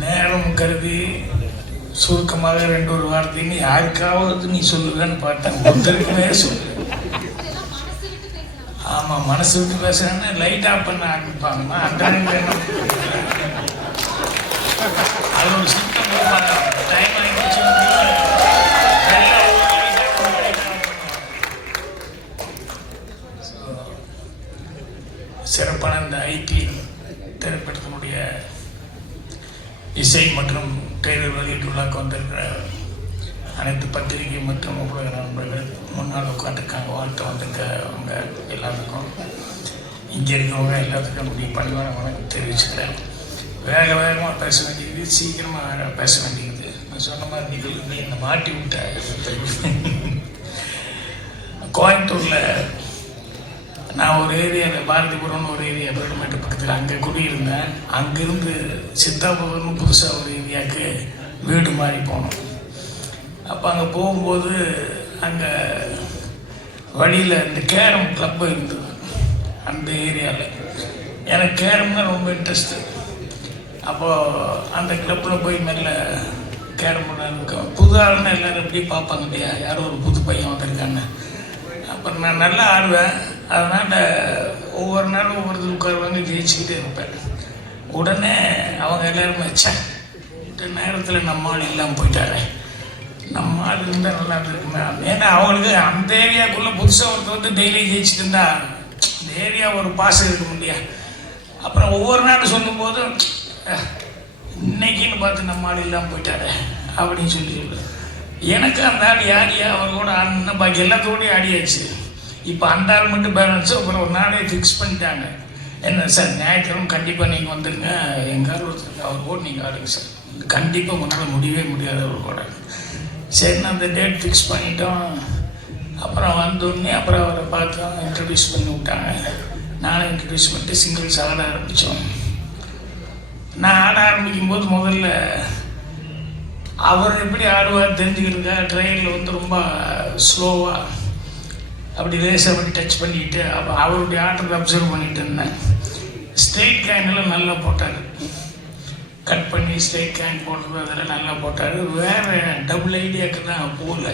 நேரம் கருதி சுருக்கமாக ரெண்டு ஒரு வார்த்தைன்னு யாருக்காவது நீ சொல்லுவேன்னு பார்த்தேன் ஒருத்தருக்குமே சொல்லு. ஆமாம் மனசு விட்டு பேசுறேன்னா லைட் ஆஃப் பண்ண ஆரம்பிப்பாங்கம்மா அந்த time அது ஒரு டைம் ஆகிடுச்சு சிறப்பான இந்த ஐபி திரைப்படத்தினுடைய இசை மற்றும் டெய்லர் வெளியீட்டு விழாக்கு வந்திருக்கிற அனைத்து பத்திரிகை மற்றும் ஊடக நண்பர்கள் முன்னால் உட்காந்துருக்காங்க வாழ்த்து வந்திருக்க அவங்க எல்லாத்துக்கும். இங்கே இருக்கவங்க எல்லாத்துக்கும் என்னுடைய பணிவான வணக்கம் தெரிவிச்சுக்கிறேன். வேக வேகமாக பேச வேண்டியது சீக்கிரமாக பேச வேண்டியது. நான் சொன்ன மாதிரி நீங்கள் என்னை மாட்டி விட்ட? கோயம்புத்தூரில் நான் ஒரு ஏரியாவில் பாரதிபுரம்னு ஒரு ஏரியா வேலுமேட்டு பக்கத்தில் அங்கே குடியிருந்தேன். அங்கேருந்து சித்தாபுரம்னு புதுசாக ஒரு ஏரியாவுக்கு வீடு மாறி போனோம். அப்போ அங்கே போகும்போது அங்கே வழியில் இந்த கேரம் கிளப்பு இருந்தது அந்த ஏரியாவில் எனக்கு கேரம்னா ரொம்ப இன்ட்ரெஸ்ட்டு அப்போது அந்த கிளப்பில் போய் மெல்ல கேரம் விளையாடுறதுக்கு புது ஆளுன்னு எல்லோரும் எப்படி பார்ப்பாங்க இல்லையா? யாரும் ஒரு புது பையன் வந்திருக்காங்க அப்புறம் நான் நல்லா ஆடுவேன். அதனால் ஒவ்வொரு நாளும் ஒவ்வொரு உட்காருவாங்க ஜெயிச்சுக்கிட்டே இருப்பேன். உடனே அவங்க எல்லோரும் வச்சேன் இந்த நேரத்தில் நம்ம ஆள் இல்லாமல் போயிட்டாரு. நம்ம ஆள் இருந்தால் நல்லா இருக்குமே. ஏன்னா அவங்களுக்கு அந்த ஏரியாக்குள்ளே புதுசாக ஒருத்தர் வந்து டெய்லி ஜெயிச்சுட்டு இருந்தா அந்த ஏரியா ஒரு பாசம் இருக்க முடியா அப்புறம் ஒவ்வொரு நாளும் சொல்லும்போது இன்னைக்குன்னு பார்த்து நம்ம ஆள் இல்லாமல் போயிட்டாரு அப்படின்னு சொல்லி சொல்லுவேன். எனக்கு அந்த ஆள் யாரியா அவர் கூட ஆடணும்னா பாக்கி எல்லாத்தோடய ஆடியாச்சு. இப்போ அந்த ஆள் மட்டும் பேலன்ஸு அப்புறம் ஒரு நாளே ஃபிக்ஸ் பண்ணிட்டாங்க. என்ன சார் ஞாயிற்றுக்கிழமை கண்டிப்பாக நீங்கள் வந்துடுங்க எங்கள் ஒருத்தர் அவர் கூட நீங்கள் ஆடுங்க சார். கண்டிப்பாக உங்களால் முடியவே முடியாது அவர் கூட சரி அந்த டேட் ஃபிக்ஸ் பண்ணிட்டோம். அப்புறம் வந்தோடனே அப்புறம் அவரை பார்த்தோம் இன்ட்ரடியூஸ் பண்ணி விட்டாங்க. நானும் இன்ட்ரடியூஸ் பண்ணிட்டு சிங்கிள்ஸ் ஆட ஆரம்பித்தோம் நான் ஆட ஆரம்பிக்கும் போது முதல்ல அவர் எப்படி ஆடுவார் தெரிஞ்சுக்கிறதுக்காக ட்ரெயினில் வந்து ரொம்ப ஸ்லோவாக அப்படி லேசாக அப்படி டச் பண்ணிக்கிட்டு அப்போ அவருடைய ஆட்டத்தை அப்சர்வ் பண்ணிட்டு இருந்தேன். ஸ்ட்ரெயிட் கேன்லாம் நல்லா போட்டார். கட் பண்ணி ஸ்ட்ரெயிட் கேண்ட் போடுறது அதெல்லாம் நல்லா போட்டார். வேறு டபுள் ஐடியாவுக்கு தான் போகல.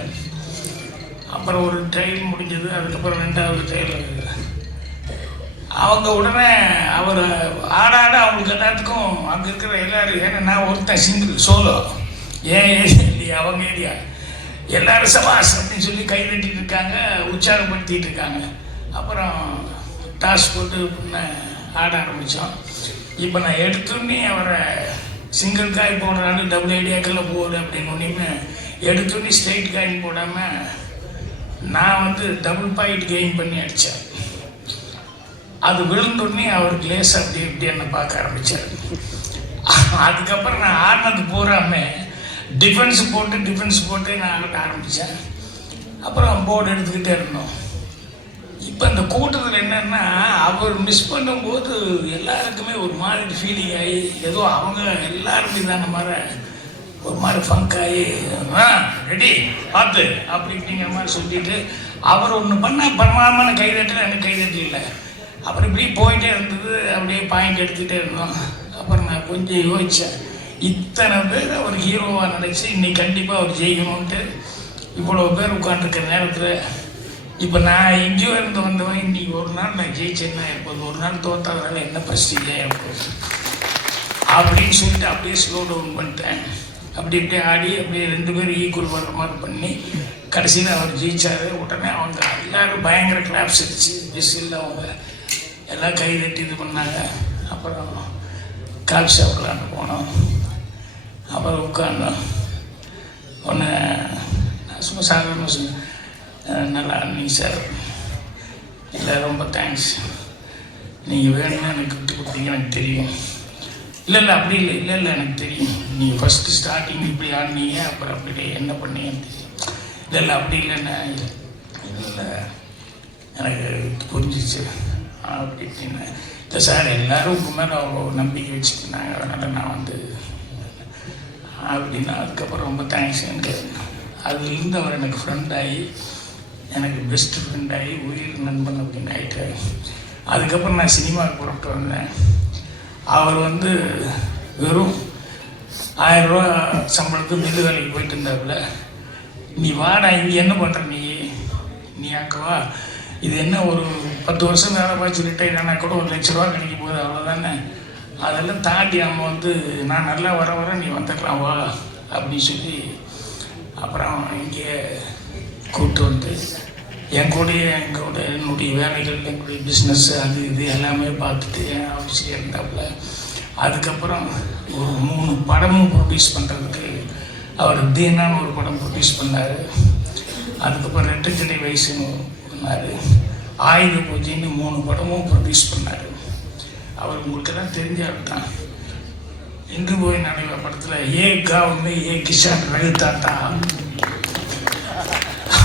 அப்புறம் ஒரு ட்ரையல் முடிஞ்சது அதுக்கப்புறம் ரெண்டாவது ட்ரையல் அவங்க உடனே அவர் ஆட ஆட அவங்களுக்கு எல்லாத்துக்கும் அங்கே இருக்கிற எல்லாரும் ஏன்னா நான் ஒருத்தன் சிங்கிள் சோலோ ஏன் ஏரியா இல்லையா? அவங்க ஏரியா. எல்லாரும் சபாஸ் அப்படின்னு சொல்லி கை தட்டிட்டு இருக்காங்க உற்சாகப்படுத்திட்டு இருக்காங்க. அப்புறம் டாஸ் போட்டு ஆட ஆரம்பித்தோம் இப்போ நான் எடுத்தோடனே அவரை சிங்கிள் காய் போடுறாரு டபுள் ஐடியாக்குள்ளே போகுது அப்படின்னு ஒன்றுமே எடுத்தோடனே ஸ்ட்ரெயிட் காயின் போடாமல் நான் வந்து டபுள் பாயிண்ட் கெயின் பண்ணி அடித்தேன் அது விழுந்தோடனே அவர் கிளேஸ் அப்படி இப்படி என்னை பார்க்க ஆரம்பித்தார் அதுக்கப்புறம் நான் ஆடினது பூராமே டிஃபென்ஸ் போட்டு டிஃபென்ஸ் போட்டு நான் ஆகட்ட ஆரம்பித்தேன் அப்புறம் போர்டு எடுத்துக்கிட்டே இருந்தோம். இப்போ இந்த கூட்டத்தில் என்னன்னா அவர் மிஸ் பண்ணும்போது எல்லாருக்குமே ஒரு மாதிரி ஃபீலிங் ஆகி ஏதோ அவங்க எல்லாருமே இதான மாதிரி ஒரு மாதிரி ஃபங்க் ஆகி ஆ ரெடி பார்த்து அப்படி இப்படிங்கிற மாதிரி சொல்லிட்டு அவர் ஒன்று பண்ணால் பிரமாதமான கை தட்டல எனக்கு கை தட்டி இல்லை. அப்புறம் இப்படி போயிட்டே இருந்தது அப்படியே பாயிண்ட் எடுத்துகிட்டே இருந்தோம். அப்புறம் நான் கொஞ்சம் யோசித்தேன் இத்தனை பேர் அவர் ஹீரோவாக நினச்சி இன்னைக்கு கண்டிப்பாக அவர் ஜெயிக்கணும்ன்ட்டு இவ்வளோ பேர் உட்காந்துருக்கிற நேரத்தில் இப்போ நான் எங்கேயோ இருந்து வந்தவன் இன்னைக்கு ஒரு நாள் நான் ஜெயிச்சேன்னா இருப்பது ஒரு நாள் தோத்தாதனால என்ன பிரச்சனை இருப்பது அப்படின்னு சொல்லிட்டு அப்படியே ஸ்லோ டவுன் பண்ணிட்டேன். அப்படி இப்படியே ஆடி அப்படியே ரெண்டு பேரும் ஈக்குவல் வர மாதிரி பண்ணி கடைசியில் அவர் ஜெயிச்சாரு. உடனே அவங்க எல்லாரும் பயங்கர கிளாப்ஸ் அடிச்சு விசில் அவங்க எல்லாம் கை தட்டி இது பண்ணாங்க. அப்புறம் கால் ஷாப்லான்னு போனோம். உட்காந்தோம் ஒன்று நான் சும்மா சாதாரண சொன்னேன் நல்லா இருந்தீங்க சார். இல்லை ரொம்ப தேங்க்ஸ் நீங்கள் வேணும்னா எனக்கு விட்டு கொடுத்தீங்க எனக்கு தெரியும். இல்லை இல்லை அப்படி இல்லை இல்லை இல்லை எனக்கு தெரியும். நீங்கள் ஃபஸ்ட்டு ஸ்டார்டிங் இப்படி ஆடினீங்க அப்புறம் அப்படி என்ன பண்ணீங்கன்னு தெரியும். இல்லை இல்லை அப்படி இல்லைண்ணா. இல்லை இல்லை எனக்கு புரிஞ்சிச்சு அப்படி இப்படின்னு இல்லை சார் எல்லோரும் உங்கள் மேலே அவ்வளோ நம்பிக்கை வச்சுருந்தாங்க அதனால் நான் வந்து அப்படின்னா அதுக்கப்புறம் ரொம்ப தேங்க்ஸ் எனக்கு. அதுலேருந்து அவர் எனக்கு ஃப்ரெண்ட் ஆகி எனக்கு பெஸ்ட் ஃப்ரெண்ட் ஆகி உயிர் நண்பன் அப்படின்னு ஆகிட்டார் அதுக்கப்புறம் நான் சினிமாவுக்கு புறப்பட்டு வந்தேன். அவர் வந்து வெறும் ஆயிரம் ரூபா சம்பளத்துக்கு மில்லு வேலைக்கு போயிட்டு இருந்தாப்புல. நீ வாடா இங்கே என்ன பண்ணுற நீ? நீ அக்கவா இது என்ன ஒரு பத்து வருஷம் வேலை பார்த்து ரிட்டையர் ஆனால் கூட ஒரு லட்ச ரூபா கிடைக்க போகுது அவ்வளோதானே அதெல்லாம் தாண்டி நம்ம வந்து நான் நல்லா வர வர நீ வந்துடலாம் வா அப்படின்னு சொல்லி அப்புறம் இங்கே கூப்பிட்டு வந்து என் கூடயே எங்களோட என்னுடைய வேலைகள் எங்களுடைய பிஸ்னஸ் அது இது எல்லாமே பார்த்துட்டு என் ஆஃபீஸில் இருந்தாப்புல அதுக்கப்புறம் ஒரு மூணு படமும் ப்ரொடியூஸ் பண்ணுறதுக்கு அவர் தீனான்னு ஒரு படம் ப்ரொடியூஸ் பண்ணார். அதுக்கப்புறம் ரெட்டு கிளை வயசுன்னு பண்ணார் ஆயுத பூஜைன்னு மூணு படமும் ப்ரொடியூஸ் பண்ணார். அவர் உங்களுக்கெல்லாம் தான் தெரிஞ்ச தான் போய் நடைபெற படத்தில் ஏ காவுன்னு ஏ கிஷான் ரகுதாத்தா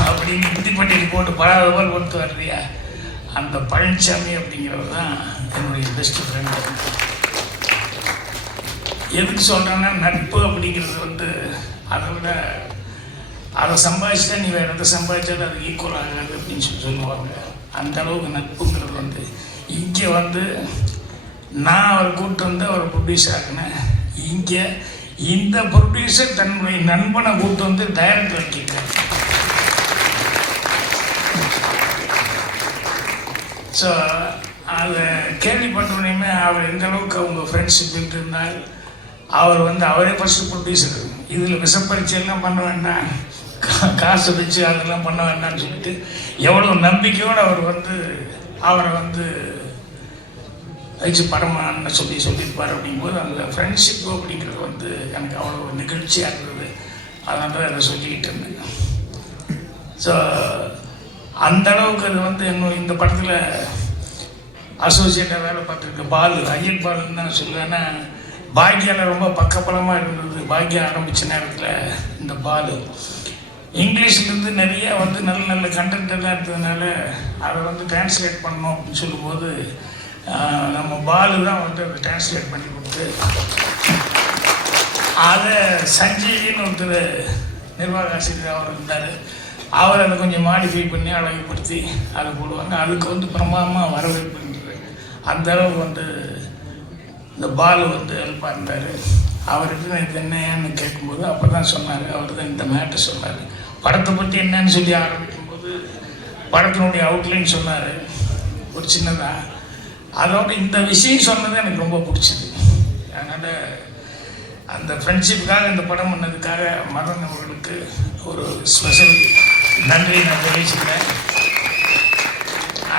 அப்படின்னு இந்திப்பட்டியல் போட்டு படாத போல் கொடுத்து வர்றியா அந்த பழனிசாமி அப்படிங்கிறது தான் என்னுடைய பெஸ்ட் ஃப்ரெண்டு எதுக்கு சொல்கிறேன்னா நட்பு அப்படிங்கிறது வந்து அதை விட அதை சம்பாதிச்சா நீ வேறு எதை சம்பாதிச்சாலும் அது ஈக்குவல் ஆகாது அப்படின்னு சொல்லி சொல்லுவாங்க. அந்த அளவுக்கு நட்புங்கிறது வந்து இங்கே வந்து நான் அவரை கூப்பிட்டு வந்து அவரை ப்ரொடியூஸ் ஆகினேன் இங்கே இந்த ப்ரொடியூசர் தன்னுடைய நண்பனை கூப்பிட்டு வந்து டைரக்டர் ஆக்கியிருக்காரு ஸோ அதை கேள்விப்பட்டோடனே அவர் எந்த அளவுக்கு அவங்க ஃப்ரெண்ட்ஷிப் இருந்தால் அவர் வந்து அவரே ஃபஸ்ட்டு ப்ரொடியூசர் இதில் விஷப்பரிச்சையெல்லாம் பண்ண வேண்டாம். கா- காசு வச்சு அதெல்லாம் பண்ண வேண்டாம்னு சொல்லிட்டு எவ்வளோ நம்பிக்கையோடு அவர் வந்து அவரை வந்து வச்சு படமான்னு சொல்லி சொல்லியிருப்பார் அப்படிங்கும்போது அந்த ஃப்ரெண்ட்ஷிப் அப்படிங்கிறது வந்து எனக்கு அவ்வளோ ஒரு நிகழ்ச்சியாக இருந்தது. அதனால தான் அதை சொல்லிக்கிட்டு இருந்தேன். ஸோ அந்த அளவுக்கு அது வந்து இன்னும் இந்த படத்தில் அசோசியேட்டாக வேலை பார்த்துருக்கு பாலு ஐயன் பாலுன்னு தான் சொல்லுவேன். ஏன்னா ரொம்ப பக்கபலமாக இருந்தது. பாக்யம் ஆரம்பித்த நேரத்தில் இந்த பாலு. இங்கிலீஷ்லேருந்து நிறைய வந்து நல்ல நல்ல கண்டென்ட் எல்லாம் இருந்ததுனால அதை வந்து டிரான்ஸ்லேட் பண்ணணும் அப்படின்னு சொல்லும்போது நம்ம பாலு தான் வந்து அதை டிரான்ஸ்லேட் பண்ணி கொடுத்து அதை சஞ்சய்னு ஒருத்தர் நிர்வாக ஆசிரியர் அவர் இருந்தார். அவர் அதை கொஞ்சம் மாடிஃபை பண்ணி அழகுப்படுத்தி அதை போடுவாங்க. அதுக்கு வந்து பிரமாதமாக வரவேற்பு அந்த அளவுக்கு வந்து இந்த பாலு வந்து ஹெல்ப்பாக இருந்தார் அவர்கிட்ட நான் இது என்னன்னு கேட்கும்போது அப்போ தான் சொன்னார். அவர் தான் இந்த மேட்டை சொன்னார். படத்தை பற்றி என்னன்னு சொல்லி ஆரம்பிக்கும்போது படத்தினுடைய அவுட்லைன் சொன்னார். ஒரு சின்னதாக அதோட இந்த விஷயம் சொன்னது எனக்கு ரொம்ப பிடிச்சது. அதனால் அந்த ஃப்ரெண்ட்ஷிப்புக்காக இந்த படம் பண்ணதுக்காக மதன் அவர்களுக்கு ஒரு ஸ்பெஷல் நன்றி நான் தெரிவிச்சுக்கிறேன்.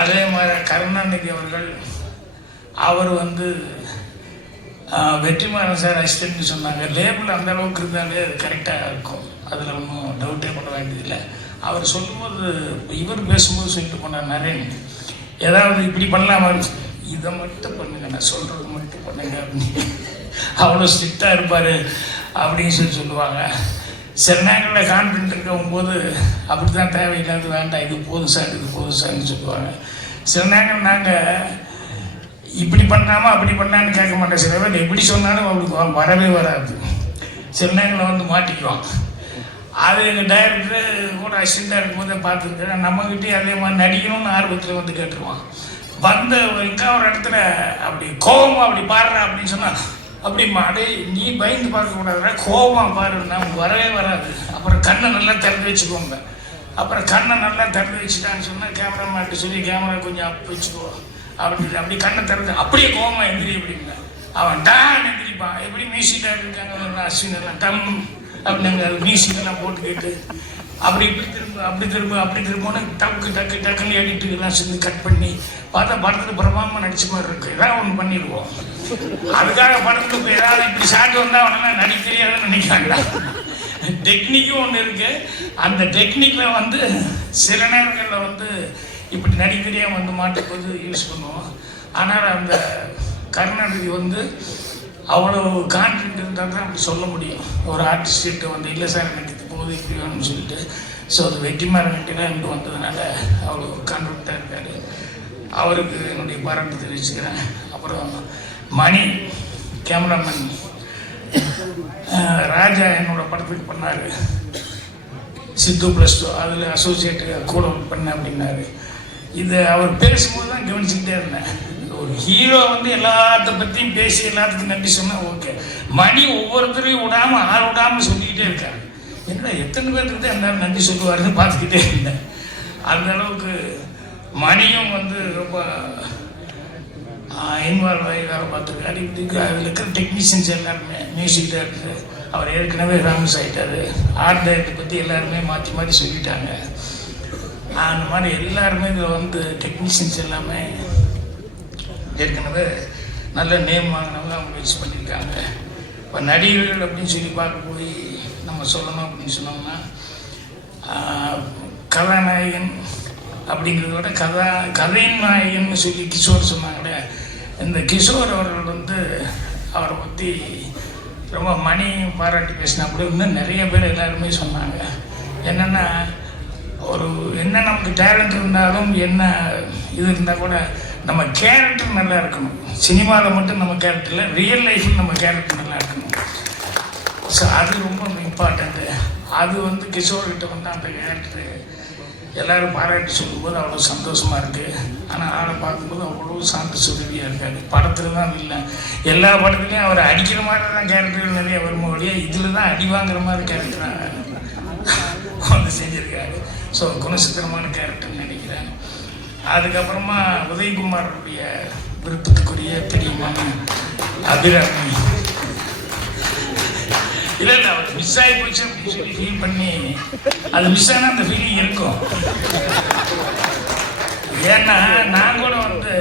அதே மாதிரி கருணாநிதி அவர்கள் அவர் வந்து வெற்றிமாறன் சார் அசிஸ்டன்ட்னு சொன்னாங்க. லேபிள் அந்த அளவுக்கு இருந்தாலே அது கரெக்டாக இருக்கும். அதில் ஒன்றும் டவுட்டே பண்ண வேண்டியதில்லை. அவர் சொல்லும்போது இவர் பேசும்போது சொல்லிட்டு போனார் நரேன் ஏதாவது இப்படி பண்ணலாமா? இதை மட்டும் பண்ணுங்க நான் சொல்கிறது மட்டும் பண்ணுங்க அப்படின்னு. அவ்வளோ ஸ்ட்ரிக்டாக இருப்பார் அப்படின்னு சொல்லி சொல்லுவாங்க. சில நேரங்களில் கான்ஃபிடென்ட் இருக்கவும் போது அப்படி தான் தேவையில்லாத வேண்டாம் இது போதும் சார் இது போதும் சார்னு சொல்லுவாங்க. சில நேரங்கள் நாங்கள் இப்படி பண்ணாமல் அப்படி பண்ணான்னு கேட்க மாட்டேன் சில பேர் எப்படி சொன்னாலும் அவளுக்கு வரவே வராது. சில நேரங்களில் வந்து மாட்டிக்குவோம் அது எங்கள் டைரக்டர் கூட அசிஸ்டண்டாக இருக்கும்போதே பார்த்துருக்கேன். நம்மக்கிட்டே அதே மாதிரி நடிக்கணும்னு ஆர்வத்தில் வந்து கேட்டுருவான். வந்த எங்கே ஒரு இடத்துல அப்படி கோபமாக அப்படி பாடுறா அப்படின்னு சொன்னால் அப்படி மாடு நீ பயந்து பார்க்கக்கூடாதுடா. கோபம் பாருன்னா வரவே வராது. அப்புறம் கண்ணை நல்லா திறந்து வச்சுக்கோங்க. அப்புறம் கண்ணை நல்லா திறந்து வச்சுட்டான்னு சொன்னால் கேமராமேன்ட்டு சொல்லி கேமரா கொஞ்சம் அப்போ வச்சுக்கோ. அப்படின்னு அப்படி கண்ணை திறந்து அப்படியே கோபமாக எந்திரி அப்படிங்க அவன் டான் எந்திரிப்பான். எப்படி மியூசிக்காக இருக்காங்க அஸ்வின் எல்லாம் டம் அப்படின்னு மியூசிக் எல்லாம் போட்டு கேட்டு அப்படி இப்படி திரும்ப அப்படி திரும்ப அப்படி திரும்பன்னு டக்கு டக்கு டக்குன்னு எடிட்டு எல்லாம் செஞ்சு கட் பண்ணி பார்த்தா படத்தில் பிரமாமா நடிச்ச மாதிரி இருக்கு. ஏதாவது ஒன்று பண்ணிடுவோம். அதுக்காக படத்துக்கு இப்போ ஏதாவது இப்படி ஷாட் வந்தால் உடனே நடிக்க தெரியாதுன்னு நினைக்கிறாங்களா? டெக்னிக்கும் ஒன்று இருக்கு. அந்த டெக்னிக்கில் வந்து சில நேரங்களில் வந்து இப்படி நடிகரியாக வந்து மாட்டும்போது யூஸ் பண்ணுவோம். ஆனால் அந்த கருணாநிதி வந்து அவ்வளோ கான்ஃபிடென்ட் இருந்தால் தான் அப்படி சொல்ல முடியும். ஒரு ஆர்டிஸ்ட்டு வந்து இல்லை சார் எனக்கு இது சொல்லிட்டு ஸோ அது வெற்றிமாறன் கட்டிலாம் வந்ததுனால அவ்வளோ கான்ஃபிடென்ட்டாக இருக்கார். அவருக்கு என்னுடைய பாராட்டு தெரிவிச்சுக்கிறேன். அப்புறம் மணி கேமராமேன் ராஜா என்னோட படத்துக்கு பண்ணார். சித்து ப்ளஸ் டூ அதில் அசோசியேட்டு கூட ஒர்க் பண்ணேன் அப்படின்னாரு. இதை அவர் பேசும்போது தான் கவனிச்சுக்கிட்டே இருந்தேன். ஒரு ஹீரோ வந்து எல்லாத்த பற்றியும் பேசி எல்லாத்துக்கும் நன்றி சொன்னால் ஓகே மணி ஒவ்வொருத்தரையும் விடாமல் ஆள் விடாமல் சொல்லிக்கிட்டே இருக்காரு. என்ன எத்தனை பேருக்கு தான் எல்லாரும் நன்றி சொல்லுவாருன்னு பார்த்துக்கிட்டே இருந்தேன். அந்த அளவுக்கு மணியும் வந்து ரொம்ப இன்வால்வ் ஆகி வேலை பார்த்துருக்காரு. இதுக்கு அதில் இருக்கிற டெக்னீஷியன்ஸ் எல்லாருமே மியூசிக் டேரக்டர் அவர் ஏற்கனவே ஃபேமஸ் ஆகிட்டாரு ஆர்ட் டைரக்டர் பற்றி எல்லாருமே மாற்றி மாற்றி சொல்லிட்டாங்க. அந்த மாதிரி எல்லாருமே இதில் வந்து டெக்னீஷியன்ஸ் எல்லாமே ஏற்கனவே நல்ல நேம் வாங்கினவங்க அவங்க யூஸ் பண்ணியிருக்காங்க இப்போ நடிகர்கள் அப்படின்னு சொல்லி பார்க்க போய் நம்ம சொல்லணும் அப்படின்னு சொன்னோம்னா கதாநாயகன் அப்படிங்கிறத விட கதா கதையின் நாயகன் சொல்லி கிஷோர் சொன்னாங்களே இந்த கிஷோர் அவர்கள் வந்து அவரை பற்றி ரொம்ப மணி பாராட்டி பேசினா கூட இன்னும் நிறைய பேர் எல்லாருமே சொன்னாங்க. என்னென்னா ஒரு என்ன நமக்கு டேலண்ட் இருந்தாலும் என்ன இது இருந்தால் கூட நம்ம கேரக்டர் நல்லா இருக்கணும். சினிமாவில் மட்டும் நம்ம கேரக்டர் இல்லை ரியல் லைஃப்பில் நம்ம கேரக்டர் நல்லா இருக்கணும். ஸோ அது ரொம்ப இம்பார்ட்டண்ட்டு அது வந்து கிஷோர்கிட்ட வந்து அந்த கேரக்டரு எல்லோரும் பாராட்டி சொல்லும்போது அவ்வளோ சந்தோஷமாக இருக்குது ஆனால் ஆளை பார்க்கும்போது அவ்வளோ சாந்த சுதவியாக இருக்காது படத்தில் தான் இல்லை. எல்லா படத்துலையும் அவர் அடிக்கிற மாதிரி தான் கேரக்டர்கள் நிறைய வருமோ வழியா இதில் தான் அடி வாங்குற மாதிரி கேரக்டர் வந்து செஞ்சுருக்காரு. ஸோ குணசித்திரமான கேரக்டர்னு நினைக்கிறேன். அதுக்கப்புறமா உதயகுமாருடைய விருப்பத்துக்குரிய பெரியமான அபிராமி. இல்லை இல்லை அவர் மிஸ் ஆகி போச்சு அப்படின்னு சொல்லி ஃபீல் பண்ணி அது மிஸ் ஆனால் அந்த ஃபீலிங் இருக்கும். ஏன்னா நான் கூட வந்து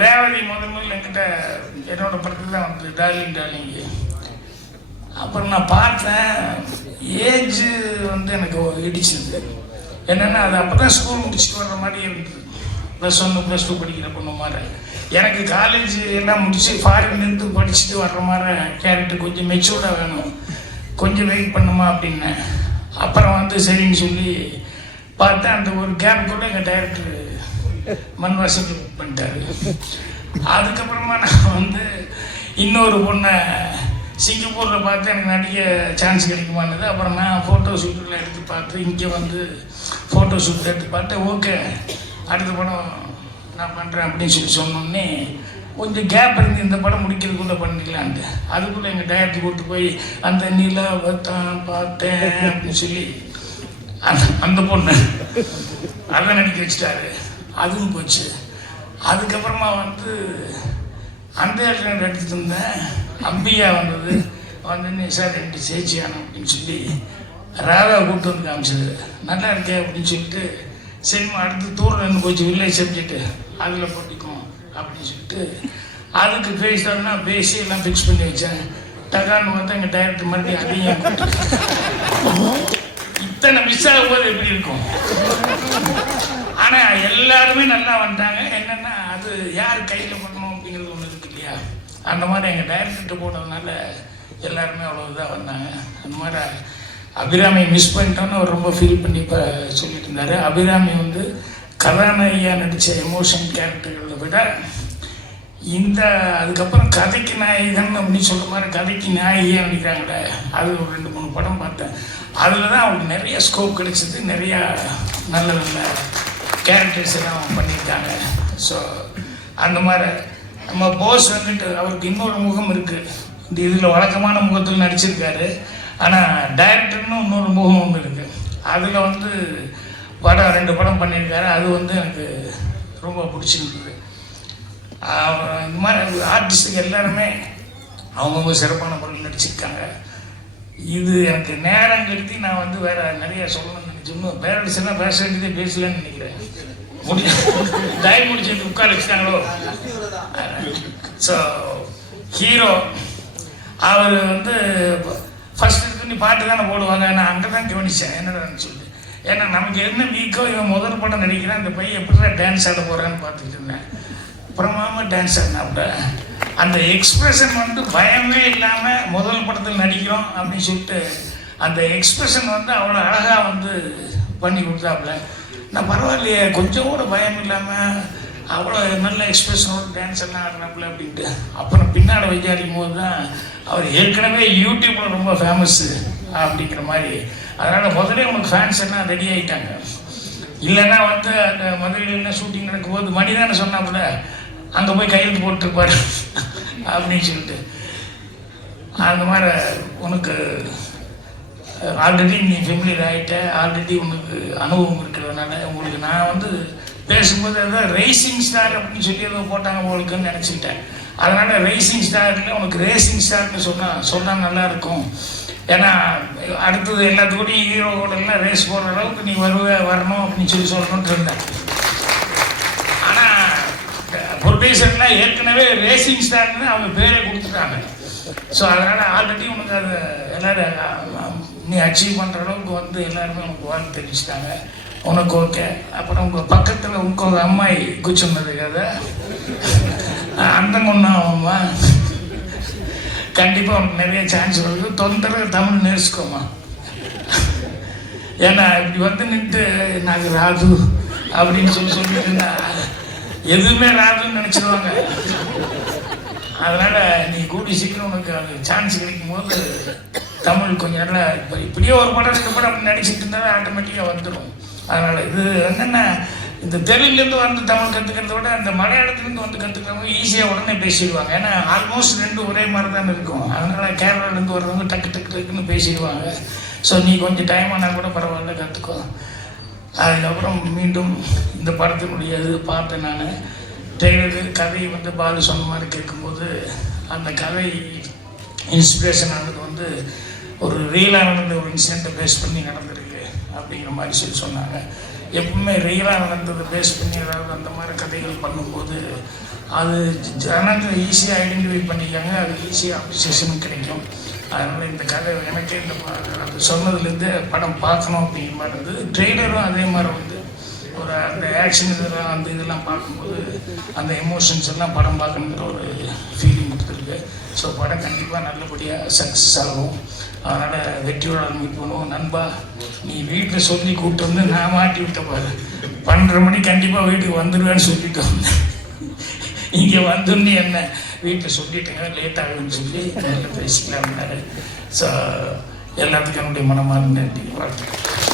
ரேவதி முதல் முதல்ல என்கிட்ட என்னோட படத்தில் தான் வந்து டார்லிங் டார்லிங் அப்புறம் நான் பார்த்தேன் ஏஜ் வந்து எனக்கு இடிச்சிருது என்னென்னா அது அப்போ தான் ஸ்கூல் முடிச்சுட்டு வர்ற மாதிரி இருந்தது. ப்ளஸ் ஒன்று ப்ளஸ் டூ படிக்கிற பொண்ணு மாதிரி. எனக்கு காலேஜ் எல்லாம் முடிச்சு ஃபாரின்லேருந்து படிச்சுட்டு வர்ற மாதிரி கேரக்டர் கொஞ்சம் மெச்சூர்டாக வேணும். கொஞ்சம் வெயிட் பண்ணுமா அப்படின்னேன் அப்புறம் வந்து சரின்னு சொல்லி பார்த்தா அந்த ஒரு கேப் கூட எங்கள் டைரக்டர் மண்வாசல் பண்ணிட்டாரு. அதுக்கப்புறமா நான் வந்து இன்னொரு பொண்ணை சிங்கப்பூரில் பார்த்து எனக்கு நடிக்க சான்ஸ் கிடைக்குமானது. அப்புறம் நான் ஃபோட்டோ ஷூட்டெலாம் எடுத்து பார்த்து இங்கே வந்து ஃபோட்டோ ஷூட் எடுத்து பார்த்து ஓகே அடுத்த படம் நான் பண்ணுறேன் அப்படின்னு சொல்லி சொன்னோடனே கொஞ்சம் கேப் இருந்து இந்த படம் முடிக்கிறதுக்குள்ளே பண்ணிக்கலான்ட்டு. அதுக்குள்ளே எங்கள் டயத்து கூட்டு போய் அந்த நிலா தான் பார்த்தேன் அப்படின்னு சொல்லி அந்த அந்த பொண்ணு அதை நடிக்க வச்சிட்டாரு. அதுவும் போச்சு. அதுக்கப்புறமா வந்து அந்த இடத்துல எடுத்துட்டு இருந்தேன். அம்பியா வந்தது. வந்து சார் ரெண்டு சேச்சியானோம் அப்படின்னு சொல்லி ராதா கூப்பிட்டு வந்து காமிச்சது. நல்லா இருக்கே அப்படின்னு சொல்லிட்டு சினிமா அடுத்து தூரம் போச்சு வில்லேஜ் சப்ஜெக்ட்டு அதில் போட்டிக்கும் அப்படின்னு சொல்லிட்டு அதுக்கு பேசிட்டோம்னா பேசி எல்லாம் ஃபிக்ஸ் பண்ணி வச்சேன். டகான்னு பார்த்தா எங்கள் டைரக்டர் மறுபடியும் அதிகம் இத்தனை மிஸ் ஆகும் போது எப்படி இருக்கும்? ஆனால் எல்லாருமே நல்லா வந்துட்டாங்க. என்னென்னா அது யார் கையில் பண்ணணும் அப்படிங்கிறது ஒன்று இருக்கு இல்லையா? அந்த மாதிரி எங்கள் டைரக்டர்கிட்ட போனதுனால எல்லாருமே அவ்வளோ இதாக வந்தாங்க. அந்த மாதிரி அபிராமி மிஸ் பண்ணிட்டோன்னு அவர் ரொம்ப ஃபீல் பண்ணி இப்போ சொல்லிட்டு இருந்தாரு. அபிராமி வந்து கதாநாயகியா நடித்த எமோஷன் கேரக்டர்களை விட இந்த அதுக்கப்புறம் கதைக்கு நாயகன் அப்படின்னு சொல்கிற மாதிரி கதைக்கு நாயகியாக நடிக்கிறாங்களே அது ஒரு ரெண்டு மூணு படம் பார்த்தேன். அதில் தான் அவங்களுக்கு நிறைய ஸ்கோப் கிடைச்சிது நிறையா நல்ல நல்ல கேரக்டர்ஸ் எல்லாம் பண்ணியிருக்காங்க. ஸோ அந்த மாதிரி நம்ம போஸ் வந்துட்டு அவருக்கு இன்னொரு முகம் இருக்குது இந்த இதில் வழக்கமான முகத்தில் நடிச்சிருக்காரு. ஆனால் டைரக்டர்னு இன்னொரு முகம் ஒன்று இருக்குது அதில் வந்து படம் ரெண்டு படம் பண்ணியிருக்காரு. அது வந்து எனக்கு ரொம்ப பிடிச்சிருந்தது. இந்த மாதிரி ஆர்டிஸ்ட்டுக்கு எல்லாருமே அவங்கவுங்க சிறப்பான படம் நடிச்சிருக்காங்க. இது எனக்கு நேரம் கருதி நான் வந்து வேற நிறைய சொல்லணும்னு நினைச்சு இன்னும் பேரண்ட்ஸ் எல்லாம் பேச வேண்டியதே பேசலன்னு நினைக்கிறேன். முடிஞ்ச டைம் முடிச்சு உட்கார வச்சுட்டாங்களோ? ஸோ ஹீரோ அவர் வந்து ஃபஸ்ட்டு நீ பாட்டு தானே போடுவாங்க? நான் அங்கே தான் கவனிச்சேன். என்னடான்னு சொல்லி? ஏன்னா நமக்கு என்ன வீக்கோ இவன் முதல் படம் நடிக்கிறான் இந்த பையன் எப்படி டான்ஸ் ஆட போகிறான்னு பார்த்துட்டு இருந்தேன். அப்புறமாம டான்ஸ் ஆடினாப்புல. அந்த எக்ஸ்பிரஷன் வந்து பயமே இல்லாமல் முதல் படத்தில் நடிக்கிறோம் அப்படின்னு சொல்லிட்டு அந்த எக்ஸ்பிரஷன் வந்து அவ்வளோ அழகாக வந்து பண்ணி கொடுத்தாப்புல. நான் பரவாயில்லையே கொஞ்சம் கூட பயம் இல்லாமல் அவ்வளோ நல்ல எக்ஸ்பிரஷனோட டான்ஸ் எல்லாம் ஆடுறாப்புல அப்படின்ட்டு. அப்புறம் பின்னாடி அடிக்கும் போது தான் அவர் ஏற்கனவே யூடியூப்பில் ரொம்ப ஃபேமஸ்ஸு அப்படிங்கிற மாதிரி. அதனால் முதல்ல உங்களுக்கு ஃபேன்ஸ் எல்லாம் ரெடி ஆகிட்டாங்க இல்லைன்னா வந்து அந்த மதுரையில் என்ன ஷூட்டிங் நடக்கும்போது மணி தானே சொன்னாப்புல அங்கே போய் கையெழுத்து போட்டிருப்பார் அப்படின்னு சொல்லிட்டு. அந்த மாதிரி உனக்கு ஆல்ரெடி நீ ஃபெமிலியர் ஆகிட்ட ஆல்ரெடி உனக்கு அனுபவம் இருக்கிறதுனால உங்களுக்கு நான் வந்து பேசும்போது அதான் ரேசிங் ஸ்டார் அப்படின்னு சொல்லி ஏதோ போட்டாங்க உங்களுக்குன்னு நினச்சிக்கிட்டேன். அதனால் ரேசிங் ஸ்டாரில் உனக்கு ரேசிங் ஸ்டார்னு சொன்னால் சொன்னால் நல்லாயிருக்கும் ஏன்னா அடுத்தது எல்லாத்துக்கூடையும் ஹீரோ கூடலாம் ரேஸ் போடுற அளவுக்கு நீ வருவ வரணும் அப்படின்னு சொல்லி சொல்லணும்னு இருந்தேன். ஆனால் ப்ரொடியூசர்லாம் ஏற்கனவே ரேசிங் ஸ்டார்னு அவங்க பேரே கொடுத்துட்டாங்க. ஸோ அதனால் ஆல்ரெடி உனக்கு அது எல்லோரும் நீ அச்சீவ் பண்ணுற அளவுக்கு வந்து எல்லாருமே உனக்கு வாழ்த்து தெரிவிச்சிட்டாங்க. உனக்கு ஓகே அப்புறம் உங்கள் பக்கத்தில் உங்க அம்மாய் குச்சுன்னது கதை அந்த ஒன்றும் கண்டிப்பாக உனக்கு நிறைய சான்ஸ் வருது. தொந்தரவு தமிழ் நேசிக்கோமா? ஏன்னா இப்படி வந்து நின்று நாங்கள் ராது அப்படின்னு சொல்லி சொல்லிட்டு இருந்தா எதுவுமே ராதுன்னு நினச்சிடுவாங்க அதனால் நீ கூடி சீக்கிரம் உனக்கு அது சான்ஸ் கிடைக்கும் போது தமிழ் கொஞ்சம் நல்லா இப்போ இப்படியே ஒரு படம் ரெண்டு படம் அப்படி நடிச்சிட்டு இருந்தாலும் ஆட்டோமேட்டிக்காக வந்துடும் அதனால் இது என்னென்ன இந்த தெலுங்குலேருந்து வந்து தமிழ் கற்றுக்கிறத விட அந்த மலையாளத்துலேருந்து வந்து கற்றுக்கிறவங்க ஈஸியாக உடனே பேசிடுவாங்க. ஏன்னா ஆல்மோஸ்ட் ரெண்டு ஒரே மாதிரி தான் இருக்கும். அதனால் கேரளாலேருந்து வர்றவங்க டக்கு டக்கு டக்குன்னு பேசிடுவாங்க. ஸோ நீ கொஞ்சம் டைம் ஆனால் கூட பரவாயில்ல கற்றுக்கோ அதுக்கப்புறம் மீண்டும் இந்த படத்தினுடைய இது பார்த்தேன் நான் டெய்லரு கதை வந்து பாலு சொன்ன மாதிரி கேட்கும்போது அந்த கதை இன்ஸ்பிரேஷன் ஆனது வந்து ஒரு ரியலாக நடந்த ஒரு இன்சிடெண்ட்டை பேஸ் பண்ணி நடந்திருக்கு. அப்படிங்கிற மாதிரி சொல்லி சொன்னாங்க. எப்பவுமே ரியலாக நடந்தது பேஸ் பண்ணி ஏதாவது அந்த மாதிரி கதைகள் பண்ணும்போது அது ஜனங்க ஈஸியாக ஐடென்டிஃபை பண்ணிக்காங்க அது ஈஸியாக அப்ரிசியேஷனும் கிடைக்கும். அதனால் இந்த கதை எனக்கே இந்த அது சொன்னதுலேருந்து படம் பார்க்கணும் அப்படிங்கிற மாதிரி இருந்தது. ட்ரெய்லரும் அதே மாதிரி வந்து ஒரு அந்த ஆக்ஷன் இதெல்லாம் அந்த இதெல்லாம் பார்க்கும்போது அந்த எமோஷன்ஸ் எல்லாம் படம் பார்க்கணுங்கிற ஒரு ஃபீலிங் கொடுத்துருக்கு. ஸோ படம் கண்டிப்பாக நல்லபடியாக சக்ஸஸ் ஆகும். அதனால் வெற்றியோட மீட் பண்ணுவோம் நண்பா நீ வீட்டில் சொல்லி கூப்பிட்டு வந்து நான் மாட்டி விட்ட பாரு. பன்னெண்டரை மணி கண்டிப்பாக வீட்டுக்கு வந்துடுவேன்னு சொல்லிட்டு வந்தேன் இங்கே வந்துன்னு என்ன? வீட்டில் சொல்லிட்டுங்க லேட் ஆகுதுன்னு சொல்லி நல்லா பேசிக்கலாம்னாரு. ஸோ எல்லாத்துக்கும் என்னுடைய மனமார்ந்த நன்றி வாழ்த்துக்கள்.